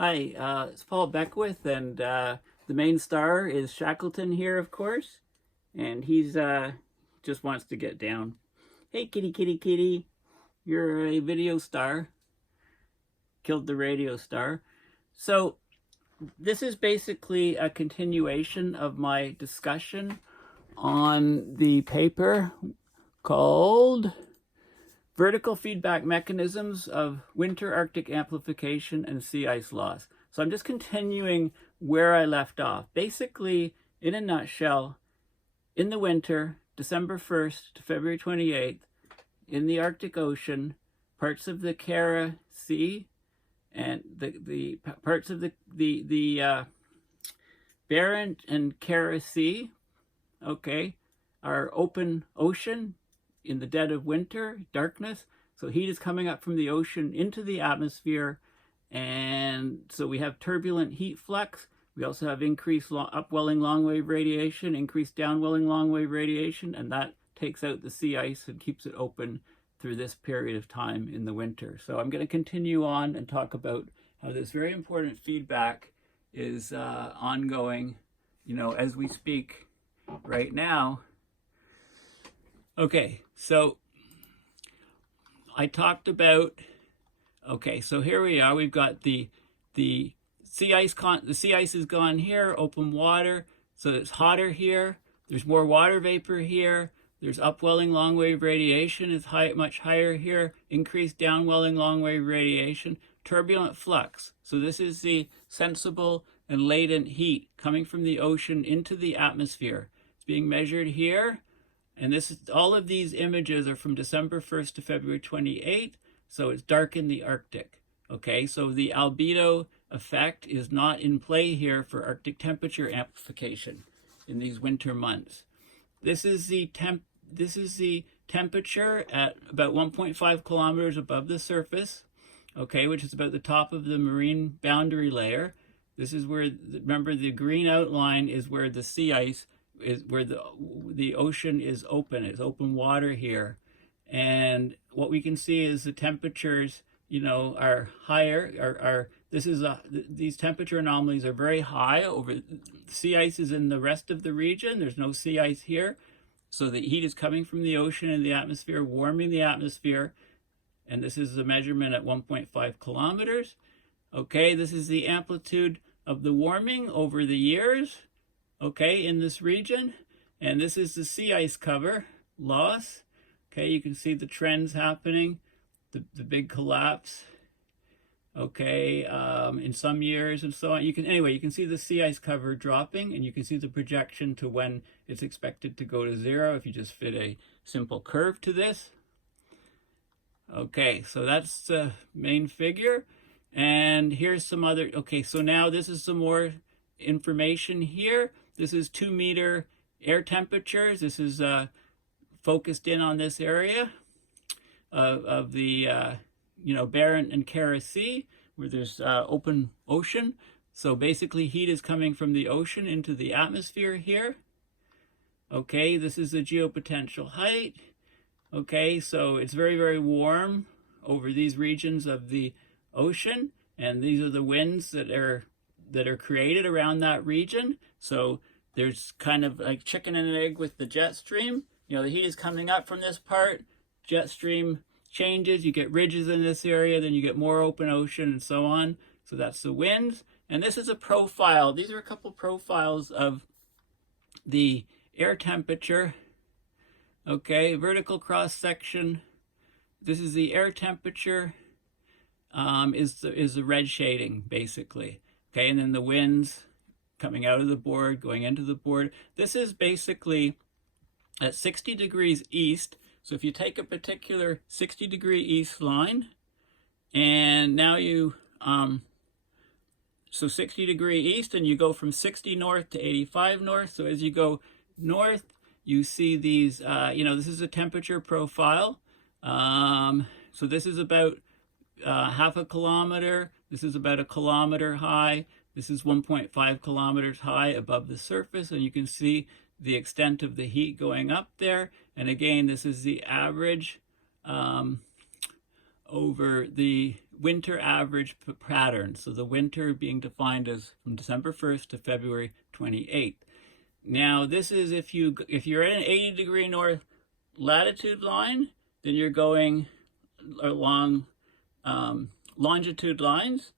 Hi, it's Paul Beckwith, and the main star is Shackleton here, of course, and he's just wants to get down. Hey, kitty, kitty, kitty, you're a video star. Killed the radio star. So this is basically a continuation of my discussion on the paper called Vertical Feedback Mechanisms of Winter Arctic Amplification and Sea Ice Loss. So I'm just continuing where I left off. Basically, in a nutshell, in the winter, December 1st to February 28th, in the Arctic Ocean, parts of the Kara Sea and the parts of the Barents and Kara Sea, okay, are open ocean in the dead of winter, darkness. So heat is coming up from the ocean into the atmosphere. And so we have turbulent heat flux. We also have increased upwelling long-wave radiation, increased downwelling long-wave radiation, and that takes out the sea ice and keeps it open through this period of time in the winter. So I'm going to continue on and talk about how this very important feedback is ongoing, as we speak right now. Okay, so I talked about, so here we are. We've got the sea ice, the sea ice is gone here, open water, so it's hotter here. There's more water vapor here. There's upwelling long-wave radiation is much higher here. Increased downwelling long-wave radiation. Turbulent flux. So this is the sensible and latent heat coming from the ocean into the atmosphere. It's being measured here. And all of these images are from December 1st to February 28th. So it's dark in the Arctic. Okay, so the albedo effect is not in play here for Arctic temperature amplification in these winter months. This is the temperature at about 1.5 kilometers above the surface, okay, which is about the top of the marine boundary layer. This is where, remember, the green outline is where the sea ice is, where the ocean is open. It's open water here. And what we can see is the temperatures, are higher, these temperature anomalies are very high over, sea ice is in the rest of the region. There's no sea ice here. So the heat is coming from the ocean and the atmosphere, warming the atmosphere. And this is the measurement at 1.5 kilometers. Okay, this is the amplitude of the warming over the years, okay, in this region. And this is the sea ice cover loss. Okay, you can see the trends happening, the big collapse, okay, in some years and so on. You can see the sea ice cover dropping, and you can see the projection to when it's expected to go to zero if you just fit a simple curve to this. Okay, so that's the main figure. And here's some other, okay, so now this is some more information here. This is 2-meter air temperatures. This is focused in on this area of the Barents and Kara Sea, where there's open ocean. So basically heat is coming from the ocean into the atmosphere here. Okay, this is the geopotential height. Okay, so it's very, very warm over these regions of the ocean, and these are the winds that are created around that region. So there's kind of like chicken and egg with the jet stream. The heat is coming up from this part, jet stream changes, you get ridges in this area, then you get more open ocean and so on. So that's the winds. And this is a profile. These are a couple profiles of the air temperature. Okay, vertical cross section. This is the air temperature, is the red shading basically. Okay, and then the winds coming out of the board, going into the board. This is basically at 60 degrees east. So if you take a particular 60-degree east line, and now you, so 60-degree east, and you go from 60 north to 85 north. So as you go north, you see these, this is a temperature profile. So this is about half a kilometer. This is about a kilometer high. This is 1.5 kilometers high above the surface, and you can see the extent of the heat going up there. And again, this is the average over the winter average pattern. So the winter being defined as from December 1st to February 28th. Now this is if you're in an 80-degree north latitude line, then you're going along longitude lines,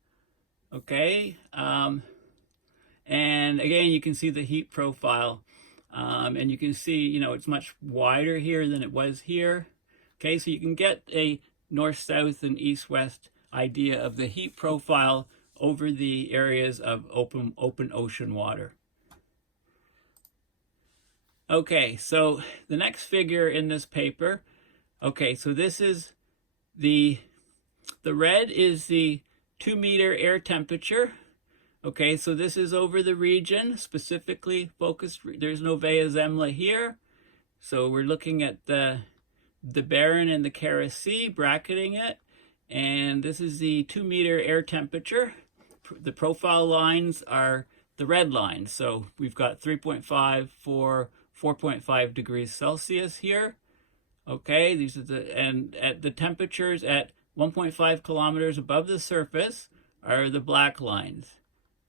okay? And again, you can see the heat profile, and you can see, it's much wider here than it was here. Okay, so you can get a north-south and east-west idea of the heat profile over the areas of open ocean water. Okay, so the next figure in this paper, okay, so this is the red is the 2-meter air temperature. Okay, so this is over the region, specifically focused. There's no Novaya Zemlya here. So we're looking at the Barren and the Kara Sea, bracketing it. And this is the 2-meter air temperature. The profile lines are the red lines. So we've got 3.5, 4, 4.5 degrees Celsius here. Okay, these are and at the temperatures at 1.5 kilometers above the surface are the black lines.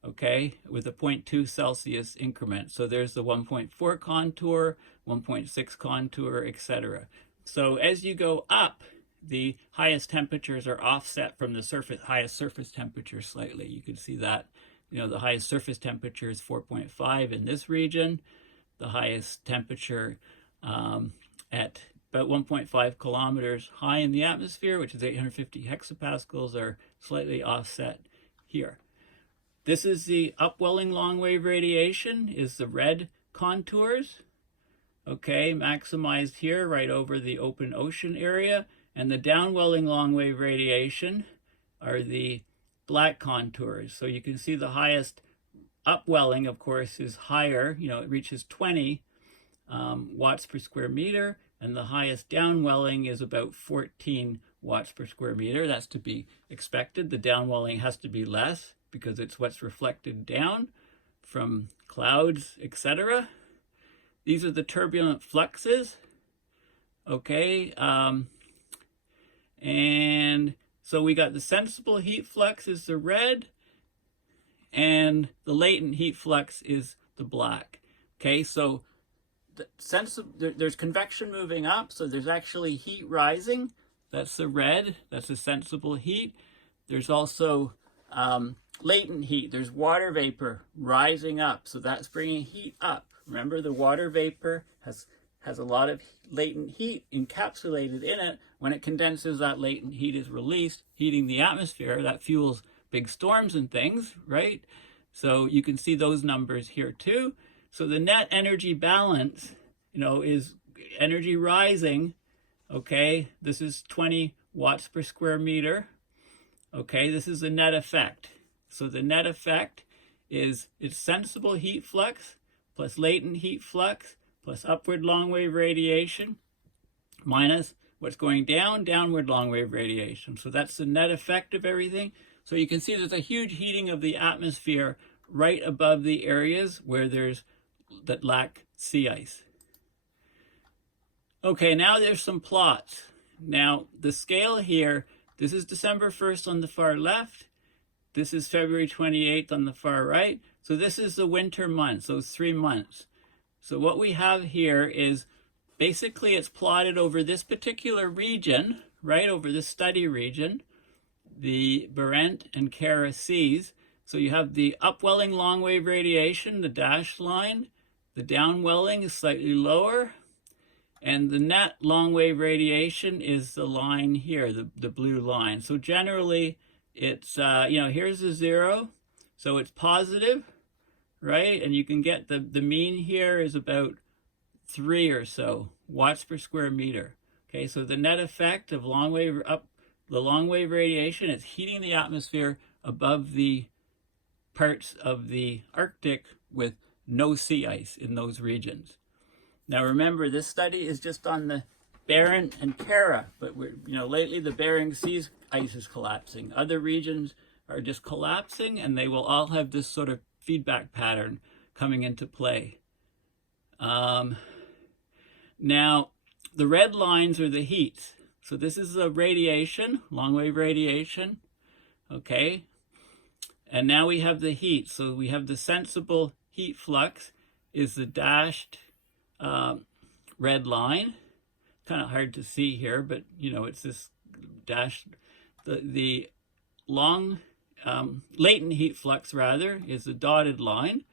Okay, with a 0.2 Celsius increment. So there's the 1.4 contour, 1.6 contour, etc. So as you go up, the highest temperatures are offset from the highest surface temperature slightly. You can see that, the highest surface temperature is 4.5 in this region. The highest temperature at about 1.5 kilometers high in the atmosphere, which is 850 hexapascals, are slightly offset here. This is the upwelling long-wave radiation, is the red contours, okay, maximized here right over the open ocean area. And the downwelling long-wave radiation are the black contours. So you can see the highest upwelling, of course, is higher. It reaches 20 watts per square meter, and the highest downwelling is about 14 watts per square meter. That's to be expected. The downwelling has to be less because it's what's reflected down from clouds, etc. These are the turbulent fluxes, okay? And so we got the sensible heat flux is the red, and the latent heat flux is the black. Okay, so there's convection moving up, so there's actually heat rising. That's the red, that's the sensible heat. There's also latent heat. There's water vapor rising up, so that's bringing heat up. Remember, the water vapor has a lot of latent heat encapsulated in it. When it condenses, that latent heat is released, heating the atmosphere. That fuels big storms and things, right? So you can see those numbers here too. So the net energy balance, is energy rising, okay? This is 20 watts per square meter, okay? This is the net effect. So the net effect is its sensible heat flux plus latent heat flux plus upward long-wave radiation minus what's going down, downward long-wave radiation. So that's the net effect of everything. So you can see there's a huge heating of the atmosphere right above the areas where that lack sea ice. Okay, now there's some plots. Now the scale here, this is December 1st on the far left. This is February 28th on the far right. So this is the winter months, those 3 months. So what we have here is basically it's plotted over this particular region, right, over this study region, the Barren and Kara Seas. So you have the upwelling long-wave radiation, the dashed line. The downwelling is slightly lower. And the net long-wave radiation is the line here, the blue line. So generally, it's, here's the 0. So it's positive, right? And you can get the mean here is about 3 or so watts per square meter. Okay, so the net effect of the long-wave radiation is heating the atmosphere above the parts of the Arctic with no sea ice in those regions. Now remember, this study is just on the Barren and Kara, but lately the Bering Sea's ice is collapsing. Other regions are just collapsing, and they will all have this sort of feedback pattern coming into play. Now, the red lines are the heats. So this is the radiation, long wave radiation, okay? And now we have the heat. So we have the sensible heat flux is the dashed red line. Kind of hard to see here, but you know, it's this dashed, the long latent heat flux rather is the dotted line.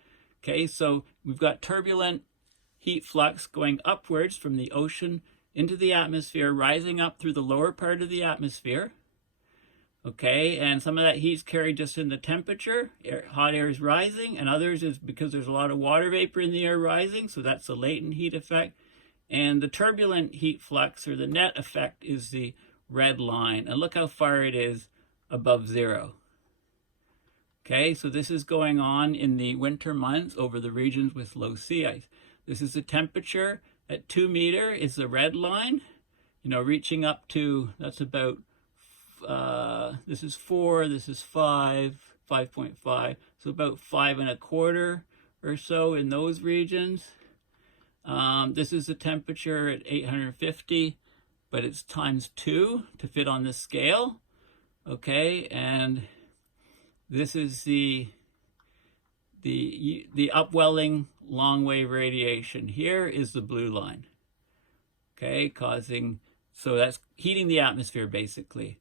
Okay, so we've got turbulent heat flux going upwards from the ocean into the atmosphere, rising up through the lower part of the atmosphere. Okay, and some of that heat's carried just in the temperature. Hot air is rising, and others is because there's a lot of water vapor in the air rising, so that's the latent heat effect. And the turbulent heat flux, or the net effect, is the red line. And look how far it is above zero. Okay, so this is going on in the winter months over the regions with low sea ice. This is the temperature at 2 meters is the red line, you know, reaching up to, that's about, this is 4, this is 5, 5.5, so about 5.25 or so in those regions. This is the temperature at 850, but it's times 2 to fit on this scale. Okay, and this is the upwelling long wave radiation. Here is the blue line. Okay, causing, so that's heating the atmosphere basically.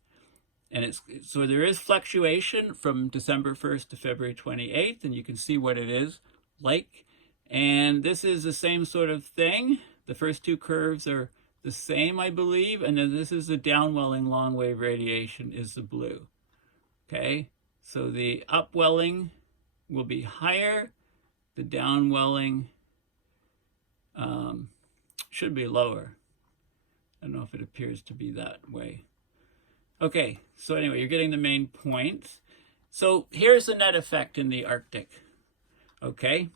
And it's, so there is fluctuation from December 1st to February 28th, and you can see what it is like. And this is the same sort of thing. The first two curves are the same, I believe. And then this is the downwelling long wave radiation is the blue. Okay, so the upwelling will be higher. The downwelling should be lower. I don't know if it appears to be that way. Okay, so anyway, you're getting the main points. So here's the net effect in the Arctic. Okay.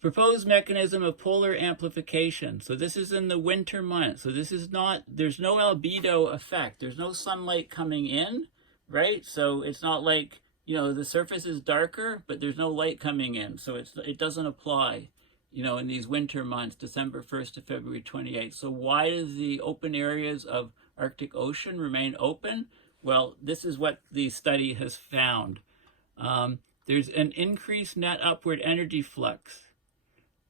Proposed mechanism of polar amplification. So this is in the winter months. So this is not, there's no albedo effect. There's no sunlight coming in, right? So it's not like, you know, the surface is darker, but there's no light coming in. So it doesn't apply, you know, in these winter months, December 1st to February 28th. So why does the open areas of Arctic Ocean remain open? Well, this is what the study has found. There's an increased net upward energy flux.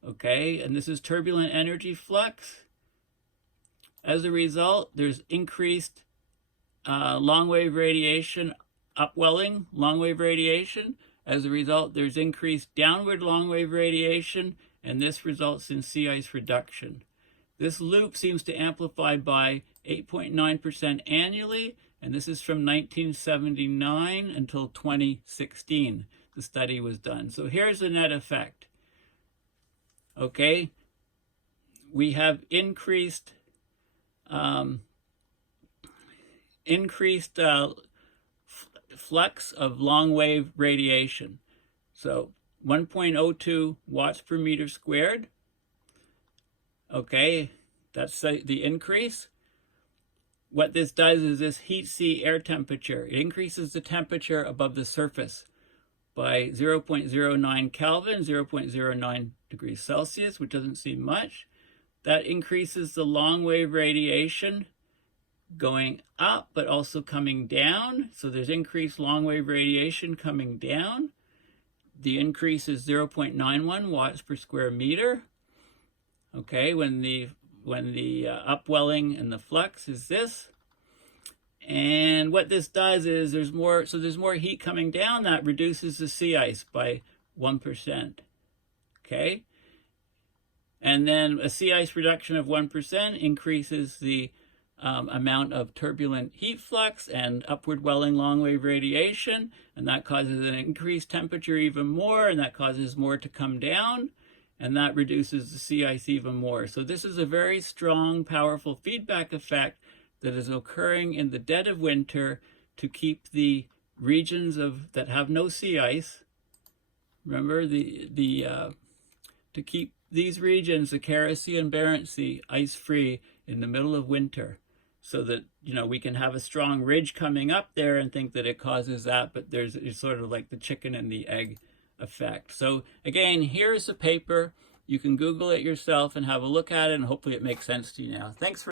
Okay, and this is turbulent energy flux. As a result, there's increased long wave radiation, upwelling long wave radiation. As a result, there's increased downward long wave radiation, and this results in sea ice reduction. This loop seems to amplify by 8.9% annually, and this is from 1979 until 2016. The study was done. So here's the net effect. Okay, we have increased flux of long wave radiation. So 1.02 watts per meter squared. Okay, that's the increase. What this does is this heats the air temperature. It increases the temperature above the surface by 0.09 Kelvin, 0.09 degrees Celsius, which doesn't seem much. That increases the long wave radiation going up, but also coming down. So there's increased long wave radiation coming down. The increase is 0.91 watts per square meter. Okay, when the upwelling and the flux is this. And what this does is there's more heat coming down that reduces the sea ice by 1%. Okay? And then a sea ice reduction of 1% increases the amount of turbulent heat flux and upward welling long wave radiation, and that causes an increased temperature even more, and that causes more to come down, and that reduces the sea ice even more. So this is a very strong, powerful feedback effect that is occurring in the dead of winter to keep the regions that have no sea ice, remember, to keep these regions, the Kara Sea and Barents Sea, ice-free in the middle of winter, so that, you know, we can have a strong ridge coming up there and think that it causes that, but it's sort of like the chicken and the egg effect. So again, here's the paper. You can Google it yourself and have a look at it, and hopefully it makes sense to you now. Thanks for